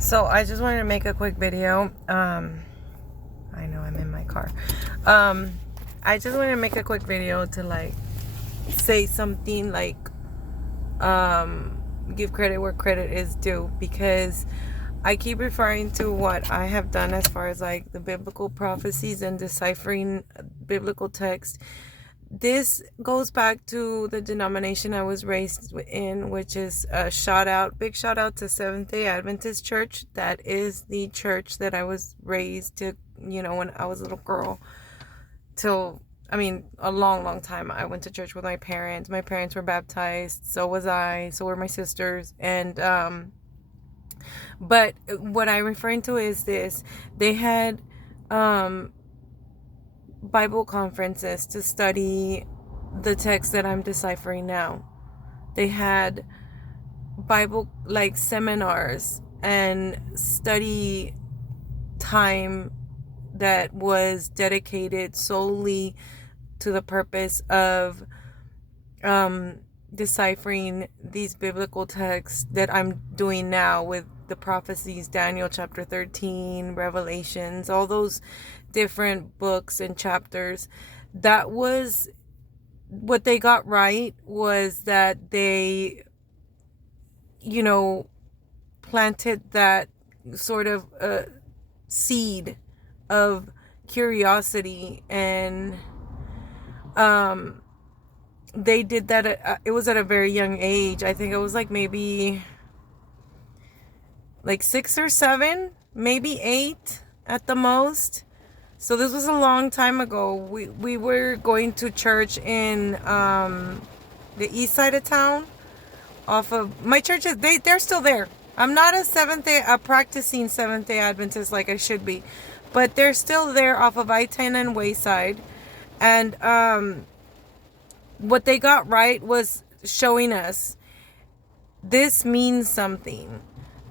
So I just wanted to make a quick video. I know I'm in my car. I just wanted to make a quick video to say something give credit where credit is due, because I keep referring to what I have done as far as the biblical prophecies and deciphering biblical text. This goes back to the denomination I was raised in, which is a big shout out to Seventh-day Adventist Church. That is the church that I was raised to, when I was a little girl. A long, long time. I went to church with my parents. My parents were baptized. So was I. So were my sisters. And, but what I'm referring to is this. They had, Bible conferences to study the text that I'm deciphering now. They had Bible seminars and study time that was dedicated solely to the purpose of deciphering these biblical texts that I'm doing now with the prophecies, Daniel chapter 13, Revelations, all those different books and chapters. That was what they got right, was that they, planted that sort of seed of curiosity, and they did that it was at a very young age. I think it was maybe 6 or 7, maybe 8 at the most. So this was a long time ago. We were going to church in the east side of town, off of my church. They're still there. I'm not a practicing Seventh-day Adventist like I should be, but they're still there off of I-10 and Wayside. And what they got right was showing us this means something.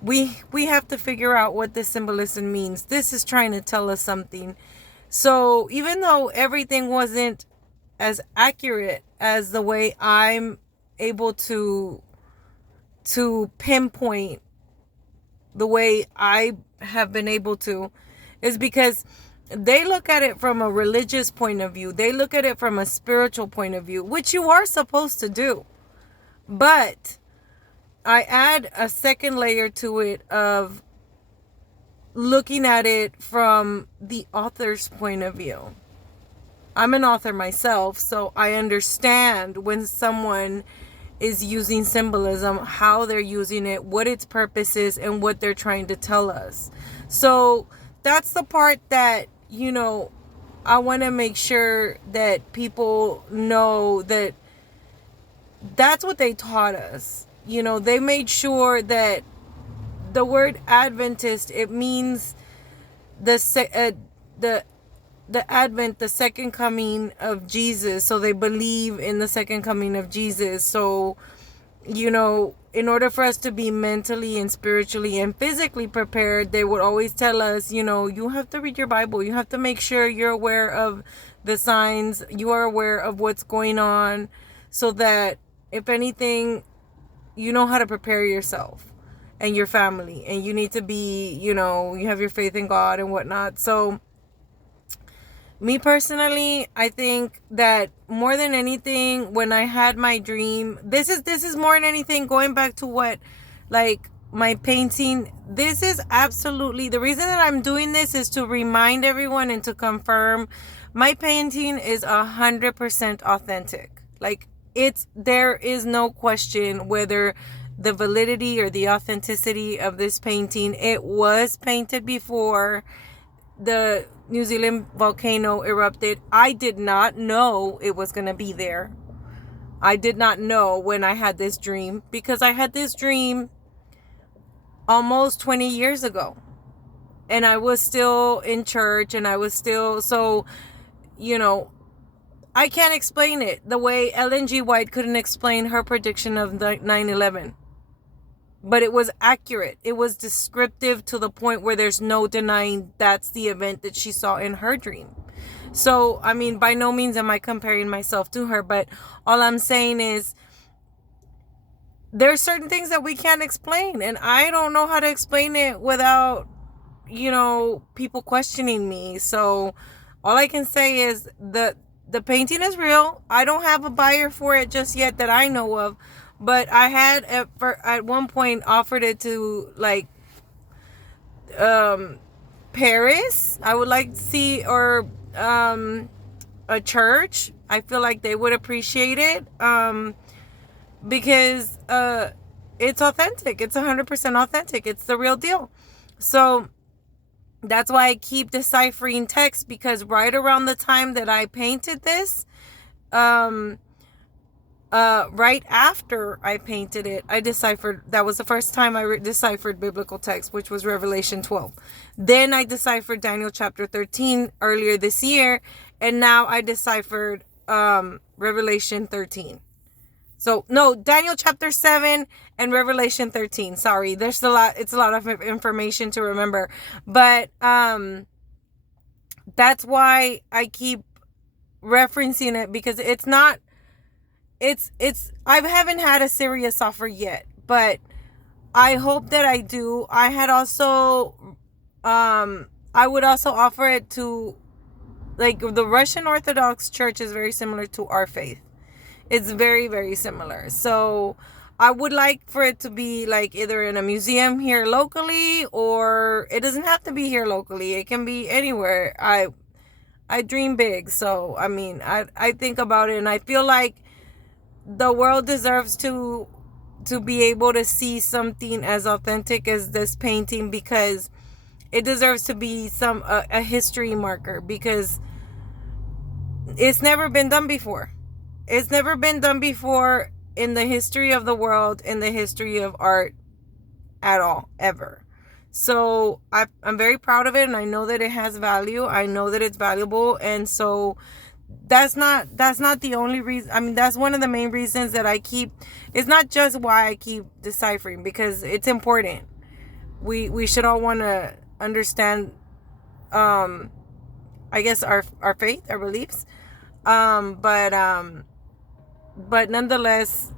We have to figure out what this symbolism means. This is trying to tell us something. So even though everything wasn't as accurate as the way I'm able to pinpoint the way I have been able to, is because they look at it from a religious point of view. They look at it from a spiritual point of view, which you are supposed to do. But I add a second layer to it of looking at it from the author's point of view. I'm an author myself, so I understand when someone is using symbolism, how they're using it, what its purpose is, and what they're trying to tell us. So that's the part that, I want to make sure that people know that that's what they taught us. They made sure that the word Adventist, it means the Advent, the second coming of Jesus. So they believe in the second coming of Jesus. So, in order for us to be mentally and spiritually and physically prepared, they would always tell us, you have to read your Bible. You have to make sure you're aware of the signs. You are aware of what's going on, so that if anything, you know how to prepare yourself and your family. And you need to be, you have your faith in God and whatnot. So me personally, I think that more than anything, when I had my dream, this is more than anything going back to what, my painting. This is absolutely the reason that I'm doing this, is to remind everyone and to confirm my painting is 100% authentic. There is no question whether the validity or the authenticity of this painting. It was painted before the New Zealand volcano erupted. I did not know it was going to be there. I did not know when I had this dream, because I had this dream almost 20 years ago. And I was still in church, and I was still, so, I can't explain it the way Ellen G. White couldn't explain her prediction of 9/11. But it was accurate. It was descriptive to the point where there's no denying that's the event that she saw in her dream. So, by no means am I comparing myself to her, but all I'm saying is there's certain things that we can't explain, and I don't know how to explain it without, people questioning me. So all I can say is the painting is real. I don't have a buyer for it just yet that I know of, but I had at one point offered it to, like, Paris. I would like to see, or a church. I feel like they would appreciate it, because it's authentic. It's 100% authentic. It's the real deal. So that's why I keep deciphering text, because right around the time that I painted this, right after I painted it, I deciphered. That was the first time I deciphered biblical text, which was Revelation 12. Then I deciphered Daniel chapter 13 earlier this year, and now I deciphered Revelation 13. So no, Daniel chapter 7 and Revelation 13. Sorry, there's a lot. It's a lot of information to remember, but that's why I keep referencing it, because it's not. It's I haven't had a serious offer yet, but I hope that I do. I had also I would also offer it to, like, the Russian Orthodox Church is very similar to our faith. It's very, very similar. So I would like for it to be, like, either in a museum here locally, or it doesn't have to be here locally. It can be anywhere. I dream big. So I mean, I think about it, and I feel like the world deserves to be able to see something as authentic as this painting, because it deserves to be a history marker, because it's never been done before. It's never been done before in the history of the world, in the history of art at all, ever. So I'm very proud of it, and I know that it has value. I know that it's valuable, and so that's not the only reason. I mean, that's one of the main reasons that I keep. It's not just why I keep deciphering, because it's important. We should all want to understand, I guess, our faith, our beliefs, but nonetheless,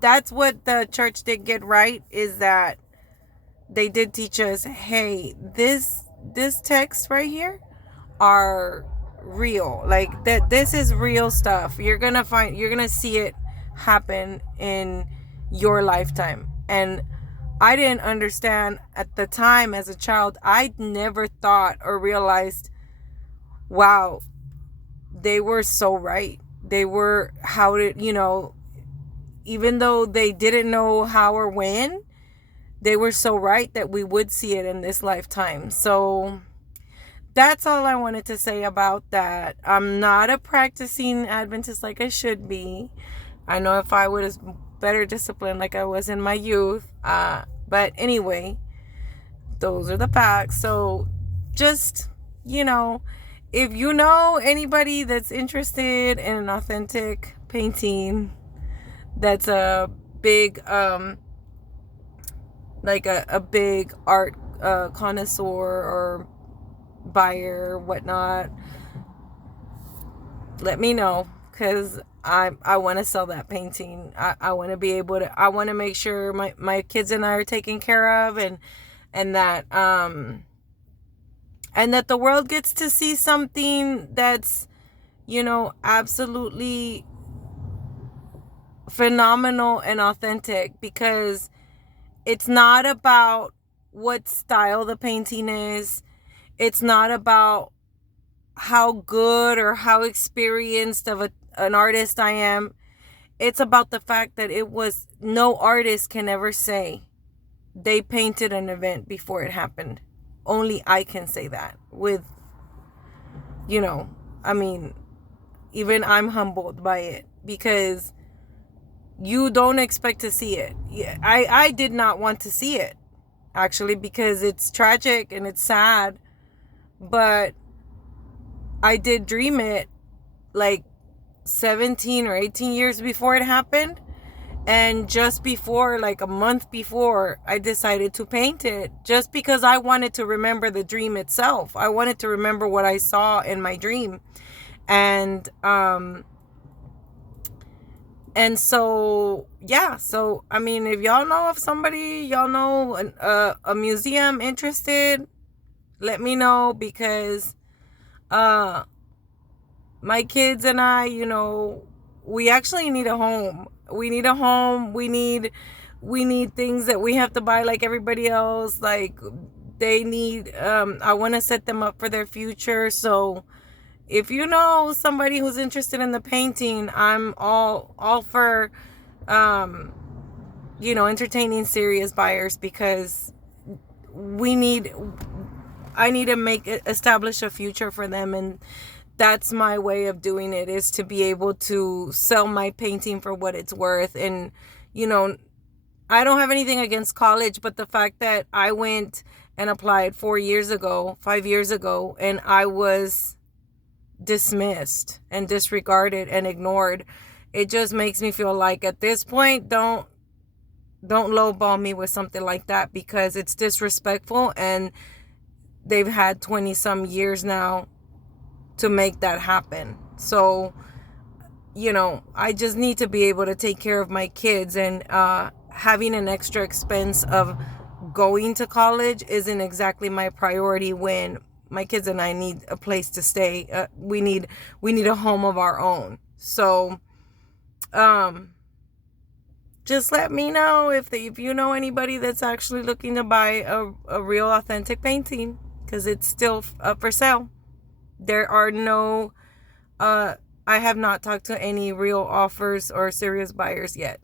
that's what the church did get right, is that they did teach us, hey, this text right here are real. Like, that this is real stuff. You're gonna see it happen in your lifetime. And I didn't understand at the time as a child. I never thought or realized, wow, they were so right. They were, even though they didn't know how or when, they were so right that we would see it in this lifetime. So that's all I wanted to say about that. I'm not a practicing Adventist like I should be. I know if I was better disciplined like I was in my youth. But anyway, those are the facts. So just, if you know anybody that's interested in an authentic painting, that's a big, like a big art connoisseur or buyer or whatnot, let me know, because I want to sell that painting. I want to be able to. I want to make sure my kids and I are taken care of, and that the world gets to see something that's, absolutely phenomenal and authentic, because it's not about what style the painting is. It's not about how good or how experienced of an artist I am. It's about the fact that no artist can ever say they painted an event before it happened. Only I can say that with, I mean, even I'm humbled by it, because you don't expect to see it. Yeah, I did not want to see it, actually, because it's tragic and it's sad, but I did dream it like 17 or 18 years before it happened. And just before, like a month before, I decided to paint it, just because I wanted to remember the dream itself. I wanted to remember what I saw in my dream. And And so, yeah. So, I mean, if y'all know of somebody, y'all know a museum interested, let me know, because my kids and I, we actually need a home. We need a home. We need things that we have to buy like everybody else. Like, they need, I want to set them up for their future. So if you know somebody who's interested in the painting, I'm all for entertaining serious buyers, because I need to establish a future for them. And that's my way of doing it, is to be able to sell my painting for what it's worth. And, I don't have anything against college, but the fact that I went and applied 5 years ago, and I was dismissed and disregarded and ignored, it just makes me feel like, at this point, don't lowball me with something like that, because it's disrespectful, and they've had 20 some years now to make that happen. So, I just need to be able to take care of my kids, and having an extra expense of going to college isn't exactly my priority when my kids and I need a place to stay. We need a home of our own. So, just let me know if you know anybody that's actually looking to buy a real authentic painting, because it's still up for sale. There are no, I have not talked to any real offers or serious buyers yet.